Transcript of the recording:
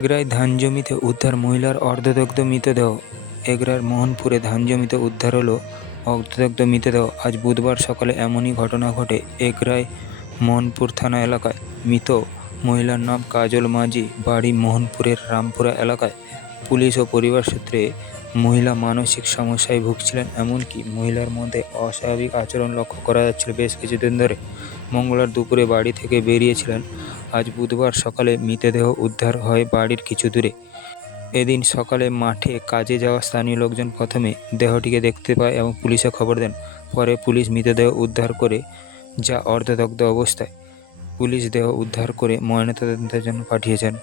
এগরায় ধান জমিতে উদ্ধার মহিলার অর্ধদগ্ধ মৃতদেহ। এগরার মোহনপুরে ধান জমিতে উদ্ধার হলো অর্ধদগ্ধ মৃতদেহ। আজ বুধবার সকালে এমনই ঘটনা ঘটে এগরায় মোহনপুর থানা এলাকায়। মৃত মহিলার নাম কাজল মাঝি, বাড়ি মোহনপুরের রামপুরা এলাকায়। পুলিশ ও পরিবার সূত্রে মহিলা মানসিক সমস্যায় ভুগছিলেন, এমনকি মহিলার মধ্যে অস্বাভাবিক আচরণ লক্ষ্য করা যাচ্ছিল বেশ কিছুদিন ধরে। মঙ্গলবার দুপুরে বাড়ি থেকে বেরিয়েছিলেন। আজ বুধবার সকালে মৃতদেহ উদ্ধার হয় বাড়ির কিছু দূরে। এদিন সকালে মাঠে কাজে যাওয়া স্থানীয় লোকজন প্রথমে দেহটিকে দেখতে পায় এবং পুলিশে খবর দেন। পরে পুলিশ মৃতদেহ উদ্ধার করে, যা অর্ধদগ্ধ অবস্থায়। পুলিশ দেহ উদ্ধার করে ময়নাতদন্তের জন্য পাঠিয়েছেন।